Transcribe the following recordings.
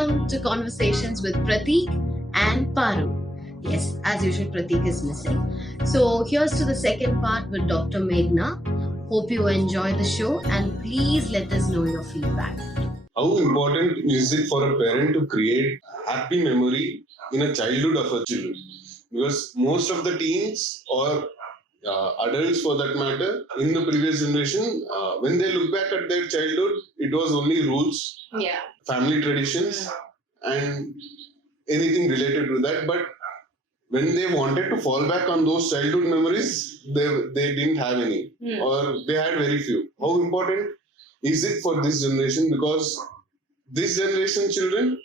Welcome to Conversations with Prathik and Paru. Yes, as usual, Prathik is missing. So here's to the second part with Dr. Meghna. Hope you enjoy the show and please let us know your feedback. How important is it for a parent to create happy memory in a childhood of a children? Because most of the teens or adults for that matter in the previous generation, when they look back at their childhood, it was only rules, family traditions, and anything related to that. But when they wanted to fall back on those childhood memories, they didn't have any, or they had very few. How important is it for this generation? Because this generation children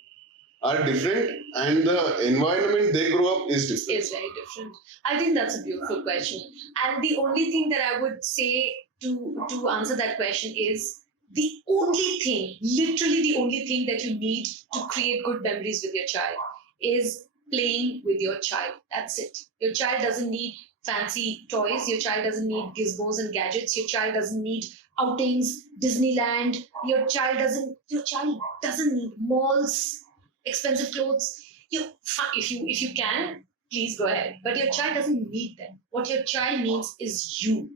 are different and the environment they grow up is different. Is very different. I think that's a beautiful question. And the only thing that I would say to answer that question is the only thing, literally the only thing that you need to create good memories with your child is playing with your child. That's it. Your child doesn't need fancy toys. Your child doesn't need gizmos and gadgets. Your child doesn't need outings, Disneyland. Your child doesn't need malls, expensive clothes. If you can, please go ahead. But your child doesn't need them. What your child needs is you.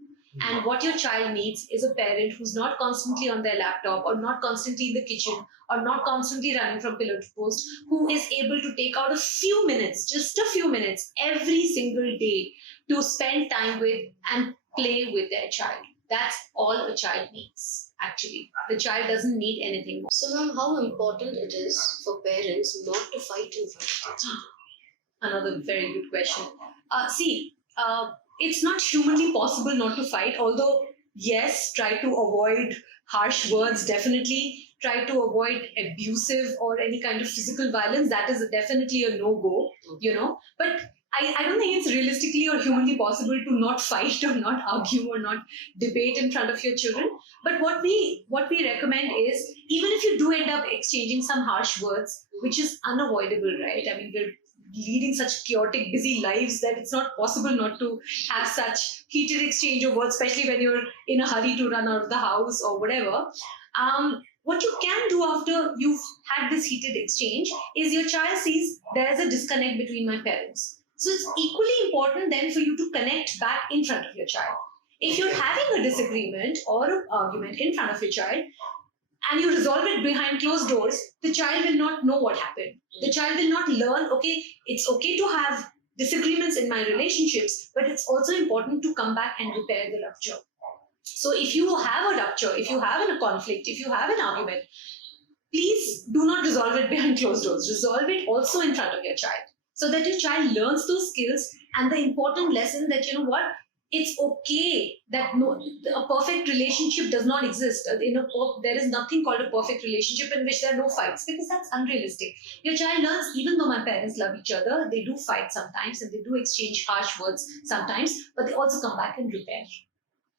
And what your child needs is a parent who's not constantly on their laptop or not constantly in the kitchen or not constantly running from pillar to post, who is able to take out a few minutes, just a few minutes every single day to spend time with and play with their child. That's all a child needs, actually. The child doesn't need anything more. So, ma'am, how important it is for parents not to fight in front of their children? Another very good question. It's not humanly possible not to fight, although, yes, try to avoid harsh words, definitely. Try to avoid abusive or any kind of physical violence. That is definitely a no-go, But I don't think it's realistically or humanly possible to not fight or not argue or not debate in front of your children. But what we recommend is, even if you do end up exchanging some harsh words, which is unavoidable, right? I mean, we're leading such chaotic, busy lives that it's not possible not to have such heated exchange of words, especially when you're in a hurry to run out of the house or whatever. What you can do after you've had this heated exchange is your child sees there's a disconnect between my parents. So it's equally important then for you to connect back in front of your child. If you're having a disagreement or an argument in front of your child, and you resolve it behind closed doors, the child will not know what happened. The child will not learn, okay, it's okay to have disagreements in my relationships, but it's also important to come back and repair the rupture. So if you have a rupture, if you have a conflict, if you have an argument, please do not resolve it behind closed doors. Resolve it also in front of your child, so that your child learns those skills and the important lesson that, it's okay that a perfect relationship does not exist. There is nothing called a perfect relationship in which there are no fights, because that's unrealistic. Your child learns, even though my parents love each other, they do fight sometimes and they do exchange harsh words sometimes, but they also come back and repair.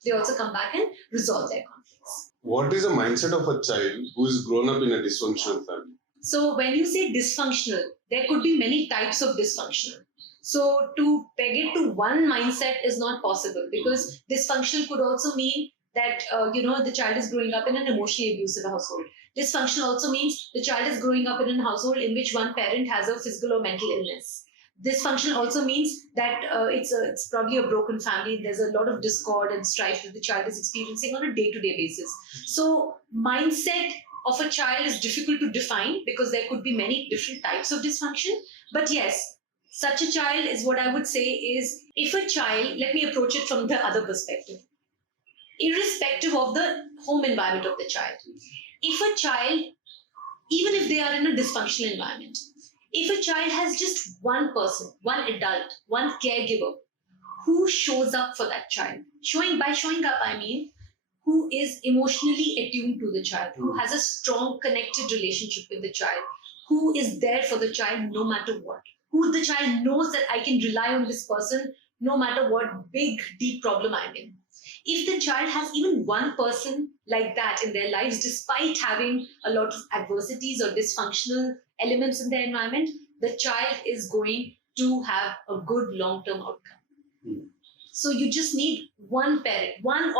They also come back and resolve their conflicts. What is the mindset of a child who is grown up in a dysfunctional family? So when you say dysfunctional, there could be many types of dysfunctional. So to peg it to one mindset is not possible, because dysfunctional could also mean that, the child is growing up in an emotionally abusive household. Dysfunctional also means the child is growing up in a household in which one parent has a physical or mental illness. Dysfunctional also means that it's probably a broken family. There's a lot of discord and strife that the child is experiencing on a day-to-day basis. So mindset of a child is difficult to define, because there could be many different types of dysfunction. But yes, such a child is what I would say is, if a child, let me approach it from the other perspective, irrespective of the home environment of the child. If a child, even if they are in a dysfunctional environment, if a child has just one person, one adult, one caregiver who shows up for that child, by showing up, I mean, who is emotionally attuned to the child, who has a strong connected relationship with the child, who is there for the child no matter what, who the child knows that I can rely on this person no matter what big, deep problem I'm in. If the child has even one person like that in their lives, despite having a lot of adversities or dysfunctional elements in their environment, the child is going to have a good long-term outcome. So you just need one parent, one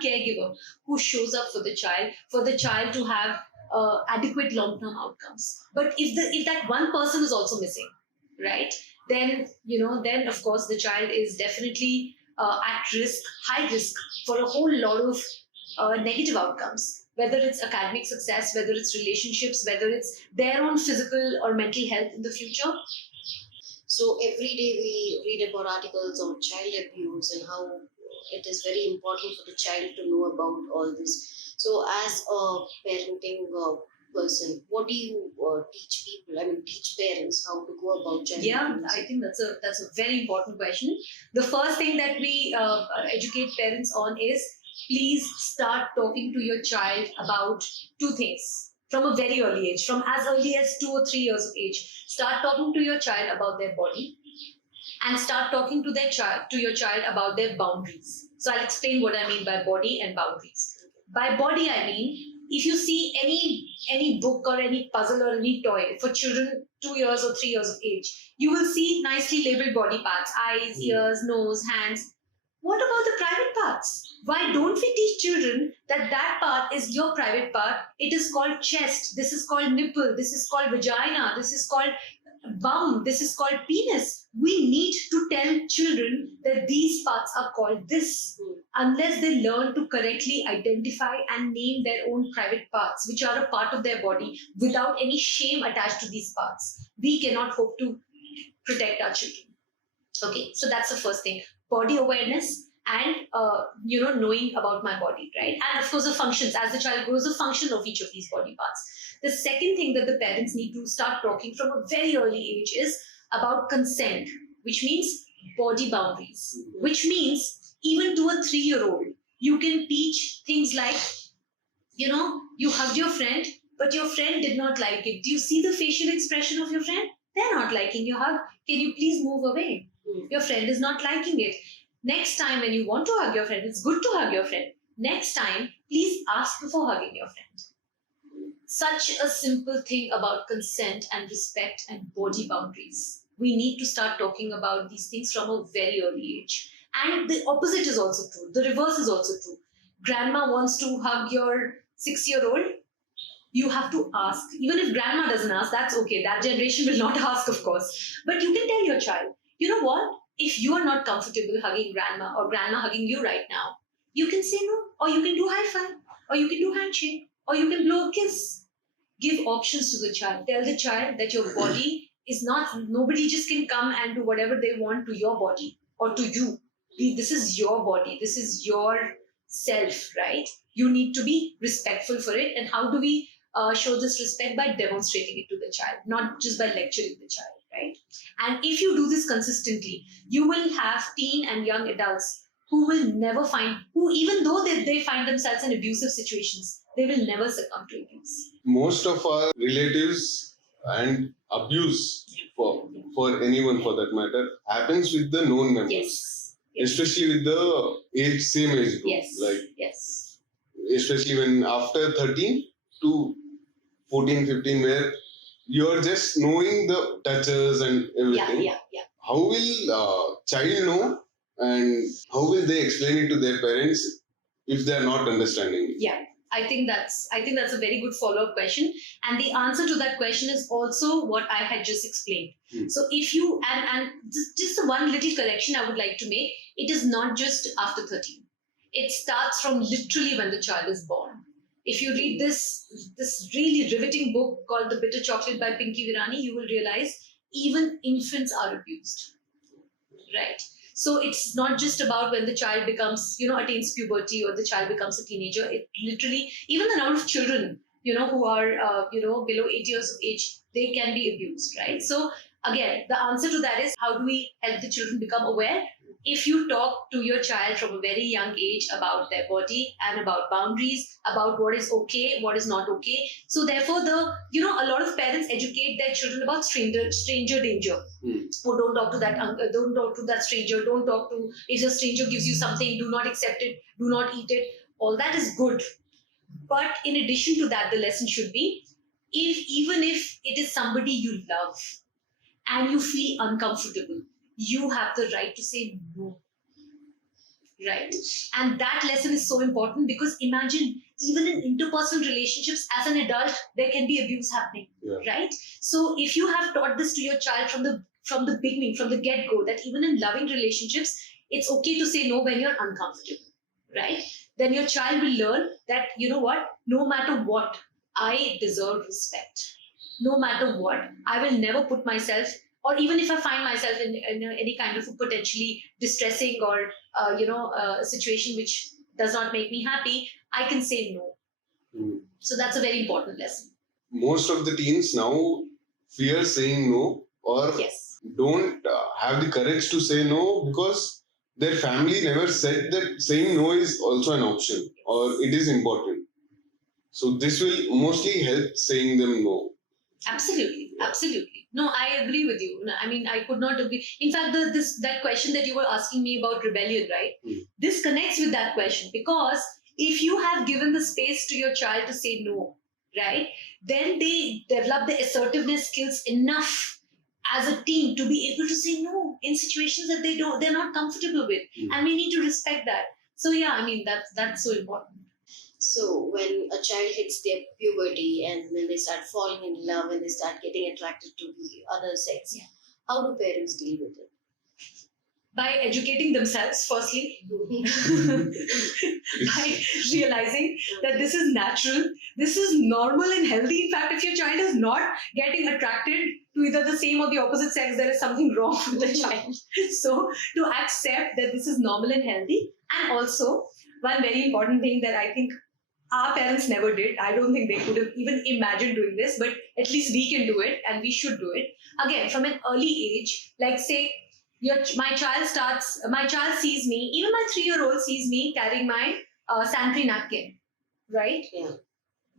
caregiver who shows up for the child to have adequate long-term outcomes. But if that one person is also missing, right, then then of course the child is definitely at risk, high risk for a whole lot of negative outcomes, whether it's academic success, whether it's relationships, whether it's their own physical or mental health in the future. So every day we read about articles on child abuse and how it is very important for the child to know about all this. So as a parenting person, what do you teach people? I mean, teach parents how to go about child abuse? I think that's a very important question. The first thing that we educate parents on is, please start talking to your child about two things from a very early age, from as early as 2 or 3 years of age. Start talking to your child about their body, and start talking to your child about their boundaries. So I'll explain what I mean by body and boundaries. By body, I mean, if you see any book or any puzzle or any toy for children 2 years or 3 years of age, you will see nicely labeled body parts: eyes, ears, nose, hands. What about the private parts? Why don't we teach children that that part is your private part? It is called chest, this is called nipple, this is called vagina, this is called bum, this is called penis. We need to tell children that these parts are called this. Unless they learn to correctly identify and name their own private parts, which are a part of their body, without any shame attached to these parts, we cannot hope to protect our children. Okay, so that's the first thing: body awareness and knowing about my body, right? And of course the functions, as the child grows, the function of each of these body parts. The second thing that the parents need to start talking from a very early age is about consent, which means body boundaries, which means even to a 3-year-old you can teach things like, you hugged your friend, but your friend did not like it. Do you see the facial expression of your friend? They're not liking your hug. Can you please move away? Your friend is not liking it. Next time when you want to hug your friend, it's good to hug your friend. Next time, please ask before hugging your friend. Such a simple thing about consent and respect and body boundaries. We need to start talking about these things from a very early age. And the opposite is also true. The reverse is also true. Grandma wants to hug your 6-year-old. You have to ask. Even if grandma doesn't ask, that's okay. That generation will not ask, of course. But you can tell your child, you know what? If you are not comfortable hugging grandma or grandma hugging you right now, you can say no, or you can do high five, or you can do handshake, or you can blow a kiss. Give options to the child. Tell the child that your body is not, nobody just can come and do whatever they want to your body or to you. This is your body. This is your self, right? You need to be respectful for it. And how do we show this respect? By demonstrating it to the child, not just by lecturing the child, right? And if you do this consistently, you will have teen and young adults who will never find, who even though they find themselves in abusive situations, they will never succumb to abuse. Most of our relatives and abuse for anyone for that matter happens with the known members. Yes. Especially with the same age group. Yes. Like, yes. Especially when after 13 to 14, 15, where you're just knowing the touches and everything. Yeah. How will child know, and how will they explain it to their parents if they are not understanding it? Yeah. I think that's a very good follow-up question. And the answer to that question is also what I had just explained. So if you, and just the one little correction I would like to make, it is not just after 13. It starts from literally when the child is born. If you read this really riveting book called The Bitter Chocolate by Pinky Virani, you will realize even infants are abused, right? So it's not just about when the child becomes, attains puberty or the child becomes a teenager. It literally, even the number of children, who are, below 8 years of age, they can be abused, right? So again, the answer to that is, how do we help the children become aware? If you talk to your child from a very young age about their body and about boundaries, about what is okay, what is not okay. So therefore, a lot of parents educate their children about stranger danger. Oh, don't talk to that uncle, don't talk to that stranger, don't talk to, if a stranger gives you something, do not accept it, do not eat it. All that is good. But in addition to that, the lesson should be, even if it is somebody you love and you feel uncomfortable, you have the right to say no. right? And that lesson is so important, because imagine, even in interpersonal relationships as an adult, there can be abuse happening, right? So if you have taught this to your child from the beginning, from the get-go, that even in loving relationships, it's okay to say no when you're uncomfortable, right? Then your child will learn that, you know what, no matter what, I deserve respect. No matter what, I will never put myself, or even if I find myself in any kind of a potentially distressing or a situation which does not make me happy, I can say no. So that's a very important lesson. Most of the teens now fear saying no, or Yes. don't have the courage to say no, because their family never said that saying no is also an option or it is important. So this will mostly help saying them no. Absolutely. No, I agree with you. I mean, I could not agree. In fact, that question that you were asking me about rebellion, right? This connects with that question, because if you have given the space to your child to say no, right, then they develop the assertiveness skills enough as a teen to be able to say no in situations that they're not comfortable with, and we need to respect that. So yeah, I mean, that's so important. So when a child hits their puberty and when they start falling in love and they start getting attracted to the other sex, how do parents deal with it? By educating themselves, firstly, by realizing that this is natural, this is normal and healthy. In fact, if your child is not getting attracted to either the same or the opposite sex, there is something wrong with the child. So to accept that this is normal and healthy. And also, one very important thing that I think our parents never did, I don't think they could have even imagined doing this, but at least we can do it and we should do it. Again, from an early age, like say, my child sees me, even my 3-year-old sees me carrying my sanitary napkin, right? Yeah.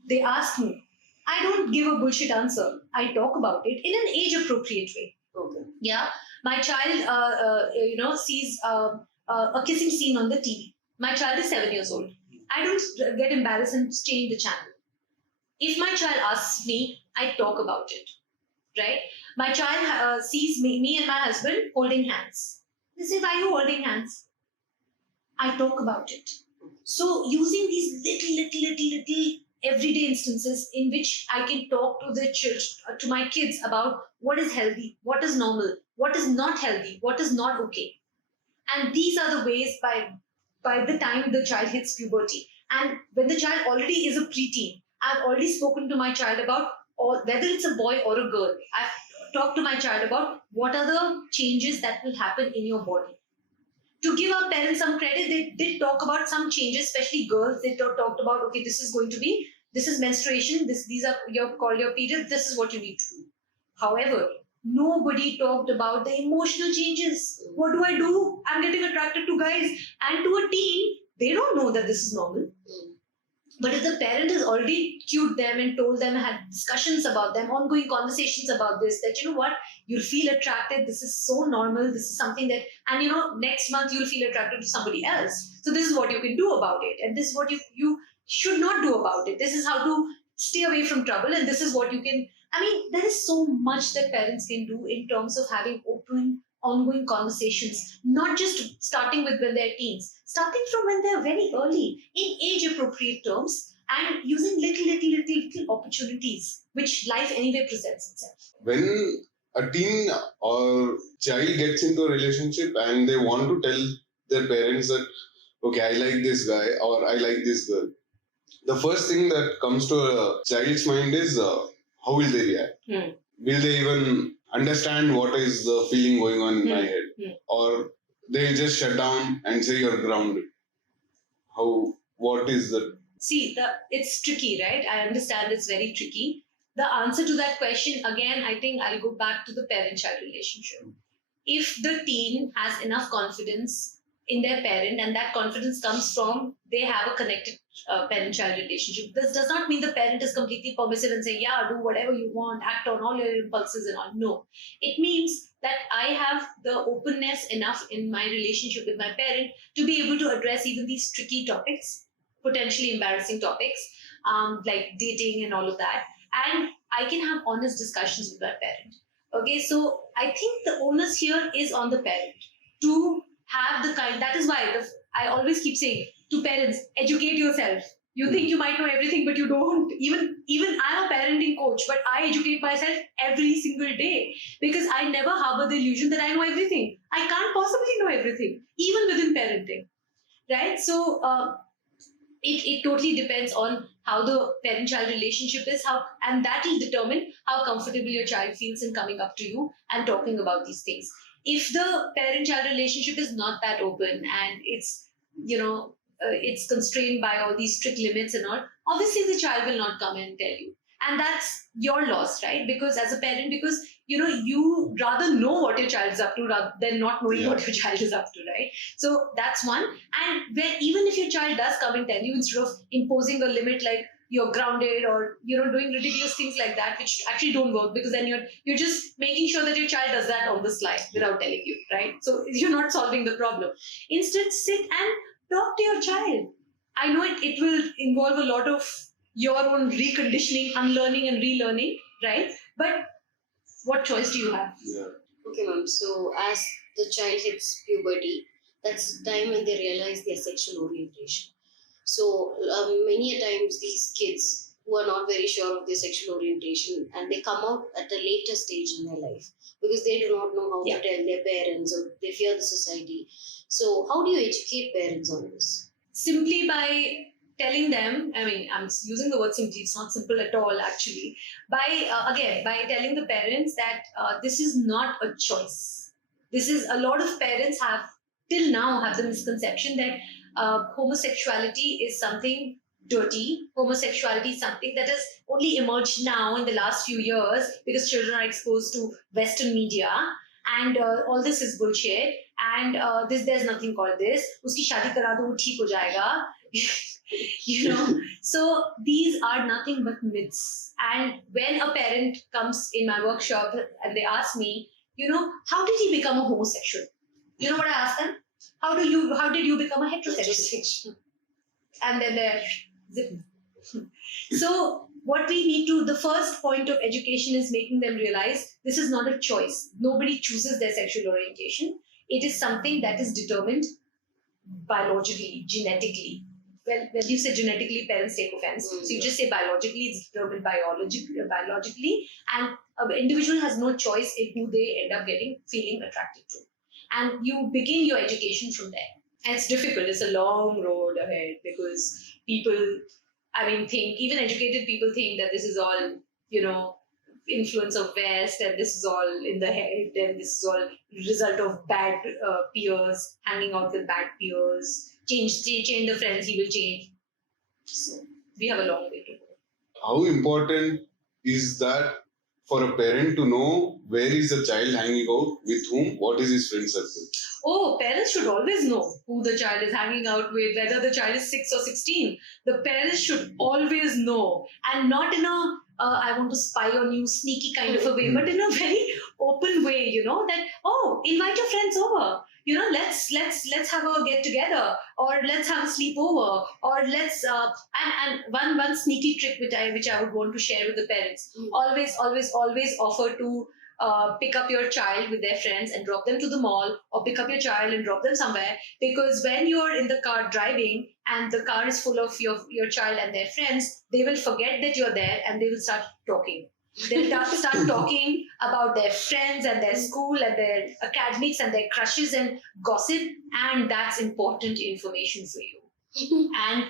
They ask me. I don't give a bullshit answer. I talk about it in an age-appropriate way. Okay. Yeah. My child, sees a kissing scene on the TV. My child is 7 years old. I don't get embarrassed and change the channel. If my child asks me, I talk about it, right? My child sees me and my husband holding hands. They say, why are you holding hands? I talk about it. So using these little everyday instances in which I can talk to to my kids about what is healthy, what is normal, what is not healthy, what is not okay. And these are the ways by the time the child hits puberty. And when the child already is a preteen, I've already spoken to my child about, or whether it's a boy or a girl, I've talked to my child about what are the changes that will happen in your body. To give our parents some credit, they did talk about some changes, especially girls. They talked about, okay, this is menstruation, these are your periods, this is what you need to do. However, nobody talked about the emotional changes. What do? I'm getting attracted to guys. And to a teen, they don't know that this is normal. But if the parent has already cued them and told them, had discussions about them, ongoing conversations about this, that you know what, you'll feel attracted, this is so normal, this is something that, and next month you'll feel attracted to somebody else. So this is what you can do about it. And this is what you should not do about it. This is how to stay away from trouble. And this is what you can, I mean, there is so much that parents can do in terms of having open, ongoing conversations, not just starting with when they're teens, starting from when they're very early, in age-appropriate terms, and using little opportunities, which life anyway presents itself. When a teen or child gets into a relationship and they want to tell their parents that, okay, I like this guy or I like this girl, the first thing that comes to a child's mind is how will they react? Will they even understand what is the feeling going on in my head? Or they'll just shut down and say you're grounded? What is the... See, it's tricky, right? I understand it's very tricky. The answer to that question, again, I think I'll go back to the parent-child relationship. If the teen has enough confidence in their parent, and that confidence comes from they have a connected parent-child relationship. This does not mean the parent is completely permissive and say, yeah, do whatever you want, act on all your impulses and all. No. It means that I have the openness enough in my relationship with my parent to be able to address even these tricky topics, potentially embarrassing topics, like dating and all of that. And I can have honest discussions with my parent. Okay, so I think the onus here is on the parent to have the kind, that is why I always keep saying to parents, educate yourself. You think you might know everything, but you don't. Even I'm a parenting coach, but I educate myself every single day because I never harbor the illusion that I know everything. I can't possibly know everything, even within parenting, right? So it totally depends on how the parent-child relationship is, and that will determine how comfortable your child feels in coming up to you and talking about these things. If the parent-child relationship is not that open and it's, it's constrained by all these strict limits and all, obviously the child will not come and tell you. And that's your loss, right? Because as a parent, because you rather know what your child is up to rather than not knowing what your child is up to, right? So that's one. And even if your child does come and tell you, instead of imposing a limit like you're grounded or doing ridiculous things like that, which actually don't work, because then you're just making sure that your child does that on the slide without telling you, right? So you're not solving the problem. Instead, sit and talk to your child. I know it will involve a lot of your own reconditioning, unlearning and relearning, right? But what choice do you have? Yeah. Okay, ma'am. So as the child hits puberty, that's the time when they realize their sexual orientation. So many a times these kids who are not very sure of their sexual orientation, and they come out at a later stage in their life because they do not know how to tell their parents, or they fear the society. So how do you educate parents on this? Simply by telling them, I mean, I'm using the word simply, it's not simple at all actually, by telling the parents that this is not a choice. This is, a lot of parents have till now have the misconception that homosexuality is something dirty. Homosexuality is something that has only emerged now in the last few years because children are exposed to Western media, and all this is bullshit, and there's nothing called this. Uski shadi kara do, theek ho jayega. So these are nothing but myths. And when a parent comes in my workshop and they ask me, how did he become a homosexual? You know what I ask them? How did you become a heterosexual? And then they're zip. So what we need to, the first point of education is making them realize this is not a choice. Nobody chooses their sexual orientation. It is something that is determined biologically, genetically. Well, when you say genetically, parents take offense. So you just say biologically, it's determined biologically, and an individual has no choice in who they end up feeling attracted to. And you begin your education from there. And it's difficult. It's a long road ahead because people, think, even educated people think that this is all, influence of West, and this is all in the head, and this is all result of bad peers, hanging out with bad peers. Change the friends, he will change. So we have a long way to go. How important is that for a parent to know where is the child hanging out, with whom, what is his friend circle? Oh, parents should always know who the child is hanging out with, whether the child is 6 or 16. The parents should always know, and not in a I want to spy on you sneaky kind of a way, but in a very open way, that, invite your friends over. Let's have a get together, or let's have a sleepover, or let's and one sneaky trick which I would want to share with the parents. Always offer to pick up your child with their friends and drop them to the mall, or pick up your child and drop them somewhere, because when you're in the car driving and the car is full of your child and their friends, they will forget that you're there and they will start talking. They'll start talking about their friends and their school and their academics and their crushes and gossip, and that's important information for you. And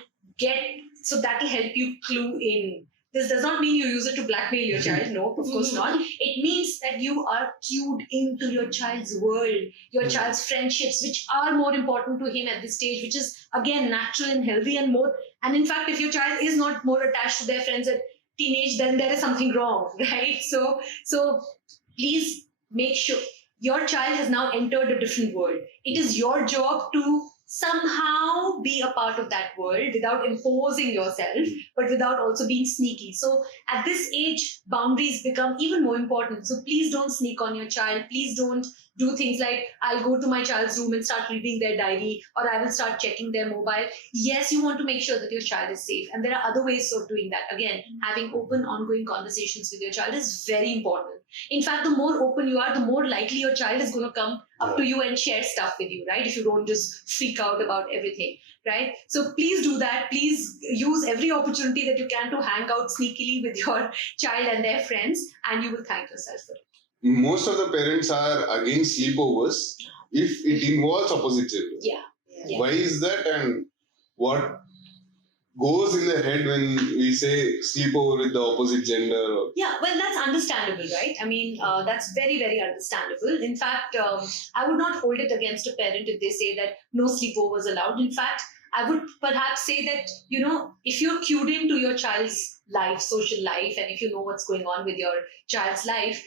so that'll help you clue in. This does not mean you use it to blackmail your child. No, of course not. It means that you are cued into your child's world, your child's friendships, which are more important to him at this stage, which is, again, natural and healthy and more. And in fact, if your child is not more attached to their friends at teenage, then there is something wrong, right? So please make sure your child has now entered a different world. It is your job to somehow be a part of that world without imposing yourself, but without also being sneaky. So at this age, boundaries become even more important. So please don't sneak on your child. Please don't do things like, I'll go to my child's room and start reading their diary, or I will start checking their mobile. Yes, you want to make sure that your child is safe. And there are other ways of doing that. Again, having open, ongoing conversations with your child is very important. In fact, the more open you are, the more likely your child is going to come up to you and share stuff with you, right? If you don't just freak out about everything, right? So please do that. Please use every opportunity that you can to hang out sneakily with your child and their friends, and you will thank yourself for it. Most of the parents are against sleepovers if it involves opposite gender. Yeah. Yeah. Why is that, and what goes in the head when we say sleepover with the opposite gender? Yeah, well, that's understandable, right? I mean, that's very, very understandable. In fact, I would not hold it against a parent if they say that no sleepovers allowed. In fact, I would perhaps say that, if you're cued into your child's life, social life, and if you know what's going on with your child's life,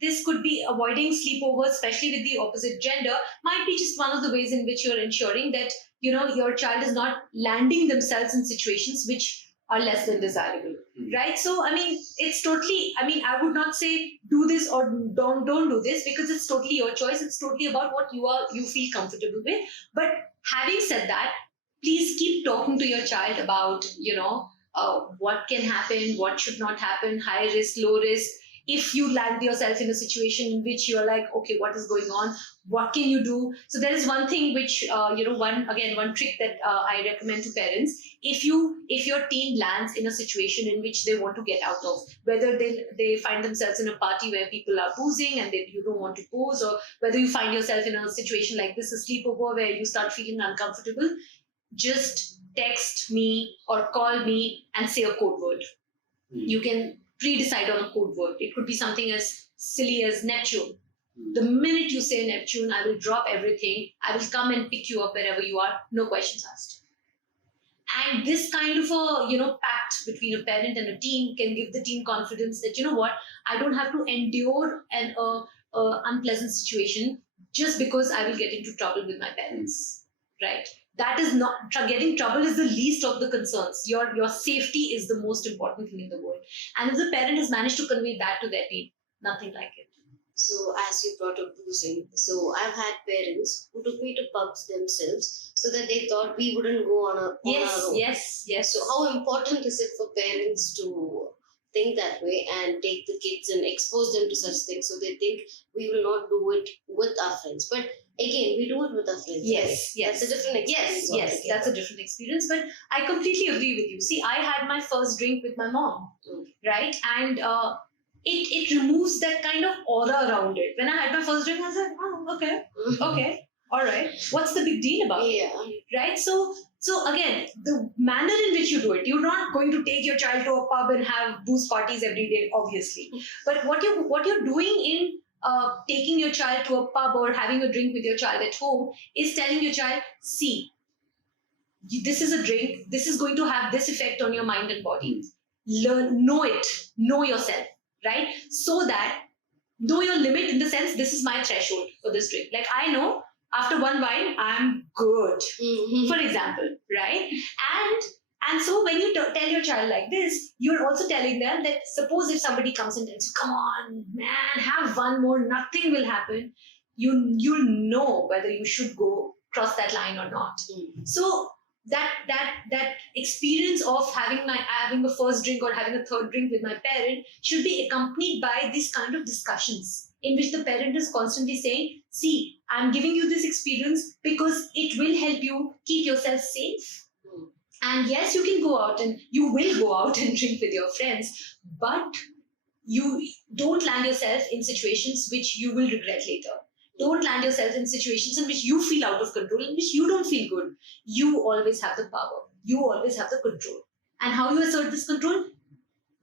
this could be avoiding sleepovers, especially with the opposite gender, might be just one of the ways in which you're ensuring that, your child is not landing themselves in situations which are less than desirable, right? So, I mean, it's totally, I would not say do this or don't do this, because it's totally your choice. It's totally about what you feel comfortable with. But having said that, please keep talking to your child about, what can happen, what should not happen, high risk, low risk. If you land yourself in a situation in which you're like, okay, what is going on? What can you do? So there is one thing which, one trick that I recommend to parents. If your teen lands in a situation in which they want to get out of, whether they find themselves in a party where people are boozing and you don't want to booze, or whether you find yourself in a situation like this, a sleepover, where you start feeling uncomfortable, just text me or call me and say a code word. You can pre-decide on a code word. It could be something as silly as Neptune. The minute you say Neptune, I will drop everything. I will come and pick you up wherever you are. No questions asked. And this kind of a pact between a parent and a teen can give the teen confidence that, I don't have to endure an unpleasant situation just because I will get into trouble with my parents, right? That is not, getting trouble is the least of the concerns. Your safety is the most important thing in the world. And if the parent has managed to convey that to their teen, nothing like it. So as you brought up boozing, so I've had parents who took me to pubs themselves so that they thought we wouldn't go on our own. Yes. So how important is it for parents to think that way and take the kids and expose them to such things, so they think we will not do it with our friends? But again, we do it with our friends. Yes. That's a different experience. Yes, that's a different experience. But I completely agree with you. See, I had my first drink with my mom, right? And it removes that kind of aura around it. When I had my first drink, I was like, okay, all right. What's the big deal about it? Right? So again, the manner in which you do it, you're not going to take your child to a pub and have booze parties every day, obviously. But what you're doing in taking your child to a pub or having a drink with your child at home is telling your child, see, this is a drink, this is going to have this effect on your mind and body. Know yourself, right? So that, know your limit, in the sense, this is my threshold for this drink. Like, I know after one wine, I'm good, for example, right? And so when you tell your child like this, you're also telling them that, suppose if somebody comes and tells you, come on, man, have one more, nothing will happen. You'll know whether you should go cross that line or not. So that experience of having a first drink or having a third drink with my parent should be accompanied by these kind of discussions in which the parent is constantly saying, see, I'm giving you this experience because it will help you keep yourself safe. And yes, you can go out and you will go out and drink with your friends, but you don't land yourself in situations which you will regret later. Don't land yourself in situations in which you feel out of control, in which you don't feel good. You always have the power. You always have the control. And how you assert this control?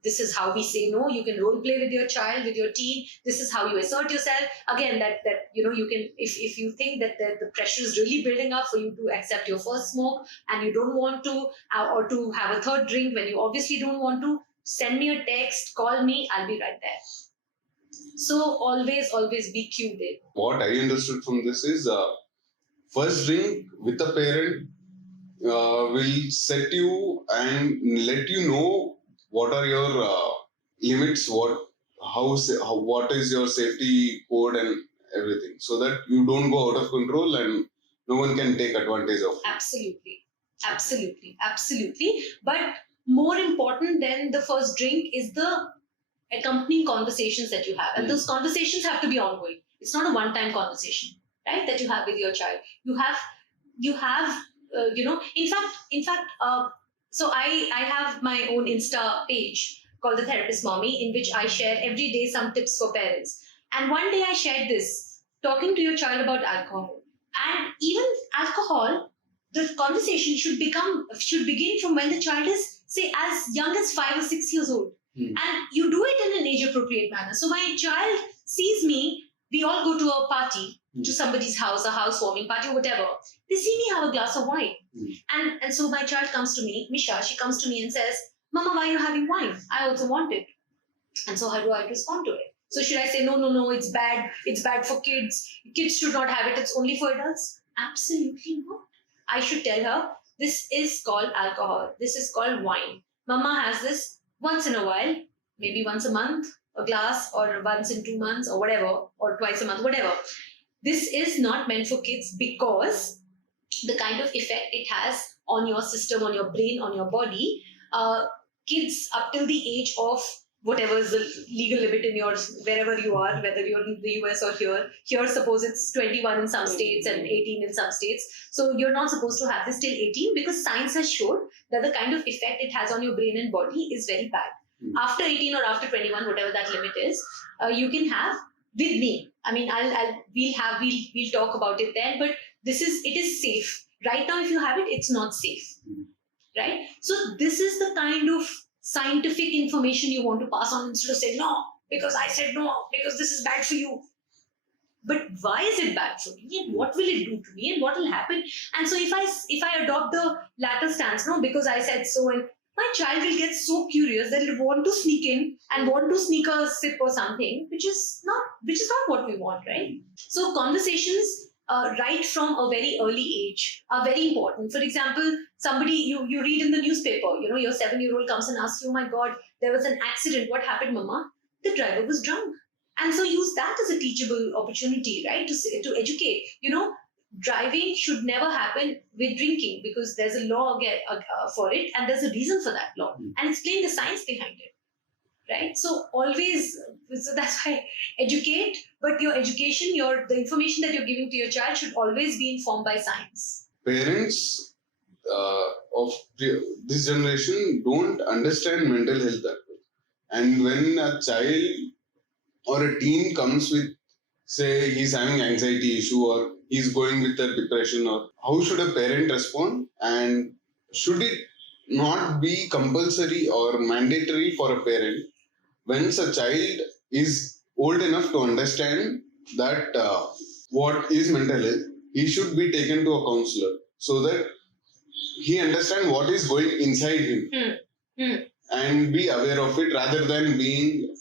This is how we say no. You can role play with your child, with your teen. This is how you assert yourself. Again, that you can, if you think that the pressure is really building up for you to accept your first smoke and you don't want to, or to have a third drink when you obviously don't want to, send me a text, call me, I'll be right there. So always be cued in. What I understood from this is, first drink with a parent will set you and let you know what are your limits, what is your safety code and everything, so that you don't go out of control and no one can take advantage of it. Absolutely. But more important than the first drink is the accompanying conversations that you have, and those conversations have to be ongoing. It's not a one-time conversation, right? That you have with your child. You have, in fact, so I have my own Insta page called The Therapist Mommy, in which I share every day some tips for parents. And one day I shared this, talking to your child about alcohol. And even alcohol, the conversation should begin from when the child is, say, as young as 5 or 6 years old. And you do it in an age appropriate manner. So my child sees me, we all go to a party, to somebody's house, a housewarming party or whatever. They see me have a glass of wine. And so my child comes to me, Misha, she comes to me and says, Mama, why are you having wine? I also want it. And so how do I respond to it? So should I say, no, it's bad for kids. Kids should not have it. It's only for adults. Absolutely not. I should tell her, this is called alcohol. This is called wine. Mama has this once in a while, maybe once a month, a glass, or once in 2 months, or whatever, or twice a month, whatever. This is not meant for kids, because the kind of effect it has on your system, on your brain, on your body, kids up till the age of whatever is the legal limit in yours, wherever you are, whether you're in the US or here. Here, suppose it's 21 in some states and 18 in some states. So you're not supposed to have this till 18, because science has shown that the kind of effect it has on your brain and body is very bad. After 18 or after 21, whatever that limit is, you can have with me. I mean, we'll talk about it then, but it is safe. Right now, if you have it, it's not safe. Right? So this is the kind of scientific information you want to pass on, instead of saying, no, because I said no, because this is bad for you. But why is it bad for me, and what will it do to me, and what will happen? And so if I adopt the latter stance, no, because I said so, and my child will get so curious that it'll want to sneak in and want to sneak a sip or something, which is not what we want, right? So conversations right from a very early age are very important. For example, somebody you read in the newspaper, your 7-year-old comes and asks you, oh my God, there was an accident. What happened, Mama? The driver was drunk. And so use that as a teachable opportunity, right? To educate. Driving should never happen with drinking, because there's a law for it, and there's a reason for that law, and explain the science behind it. Right? So that's why educate, but your education, the information that you're giving to your child should always be informed by science. Parents of this generation don't understand mental health that way. And when a child or a teen comes with, say, he's having anxiety issue, or he's going with a depression, or how should a parent respond? And should it not be compulsory or mandatory for a parent, once a child is old enough to understand that what is mental health, he should be taken to a counselor, so that he understands what is going inside him and be aware of it, rather than being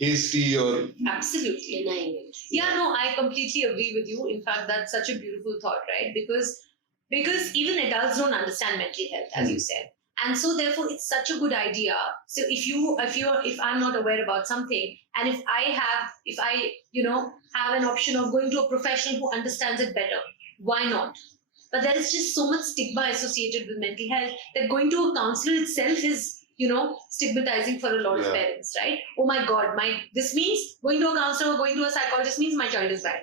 hasty or absolutely denying it. Yeah, no, I completely agree with you. In fact, that's such a beautiful thought, right? Because even adults don't understand mental health, as you said. And so therefore it's such a good idea. So if I'm not aware about something, and if I have an option of going to a professional who understands it better, why not? But there is just so much stigma associated with mental health that going to a counselor itself is, stigmatizing for a lot of parents, right? Oh my God, this means going to a counselor or going to a psychologist means my child is bad.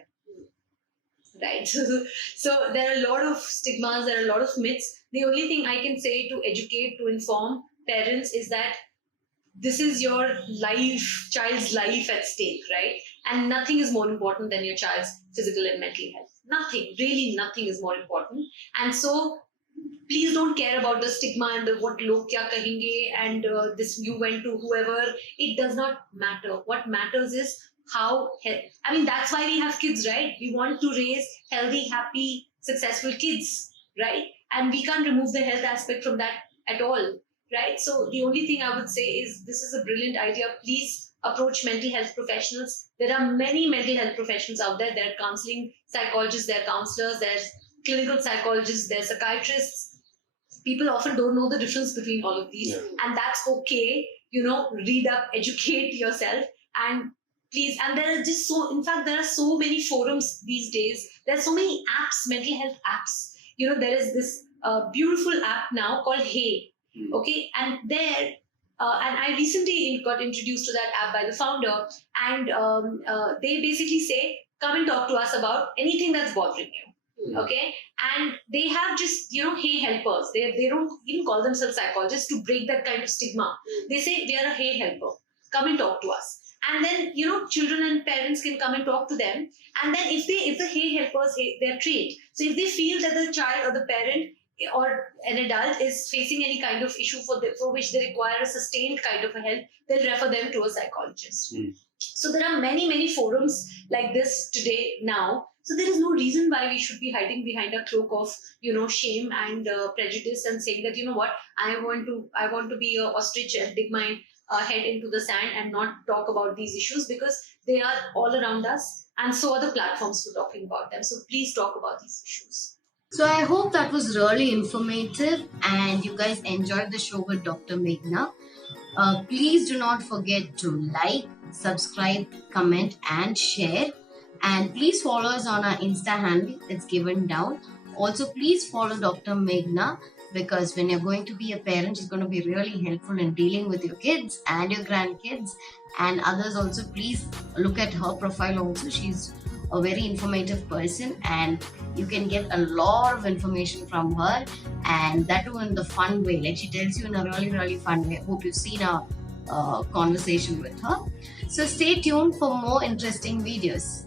Right? So there are a lot of stigmas, there are a lot of myths. The only thing I can say to educate, to inform parents is that this is your child's life at stake, right? And nothing is more important than your child's physical and mental health. Nothing, really nothing is more important. And so please don't care about the stigma and what log kya kahenge and this you went to whoever. It does not matter. What matters is that's why we have kids, right? We want to raise healthy, happy, successful kids, right? And we can't remove the health aspect from that at all, right? So the only thing I would say is this is a brilliant idea. Please approach mental health professionals. There are many mental health professionals out there. There are counseling psychologists, there are counselors, there's clinical psychologists, there are psychiatrists. People often don't know the difference between all of these, and that's okay. Read up, educate yourself, and please. And there are so many forums these days. There are so many apps, mental health apps. There is this beautiful app now called Hey. Okay, and there And I recently got introduced to that app by the founder, and they basically say, come and talk to us about anything that's bothering you. Okay, and they have just hey helpers. They don't even call themselves psychologists to break that kind of stigma. They say we are a hey helper. Come and talk to us. And then children and parents can come and talk to them. And then if the hey helpers, they're trained. So if they feel that the child or the parent or an adult is facing any kind of issue for which they require a sustained kind of a help, they'll refer them to a psychologist. So there are many forums like this today now. So there is no reason why we should be hiding behind a cloak of shame and prejudice and saying that what I want to be a ostrich and dig my head into the sand and not talk about these issues, because they are all around us and so are the platforms for talking about them. So please talk about these issues. So I hope that was really informative and you guys enjoyed the show with Dr. Meghna. Please do not forget to like, subscribe, comment and share. And please follow us on our Insta handle. It's given down. Also, please follow Dr. Meghna, because when you're going to be a parent, she's going to be really helpful in dealing with your kids and your grandkids and others also. Please look at her profile also. She's a very informative person and you can get a lot of information from her, and that too in the fun way. Like, she tells you in a really fun way. Hope you've seen a conversation with her. So stay tuned for more interesting videos.